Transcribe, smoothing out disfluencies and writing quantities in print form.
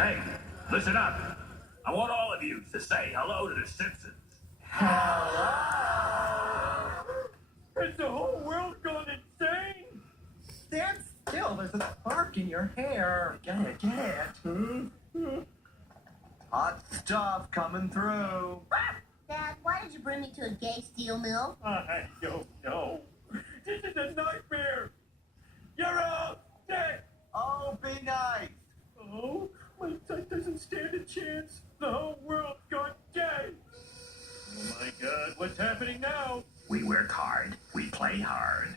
Hey, listen up. I want all of you to say hello to the Simpsons. Has the whole world gone insane? Stand still. There's a spark in your hair. Get it. Hot stuff coming through. Dad, why did you bring me to a gay steel mill? I don't know. This is a nightmare. You're all dead. Oh, be nice. Oh, my son doesn't stand a chance. The whole world's gone gay. Oh my God, what's happening now? We work hard. We play hard.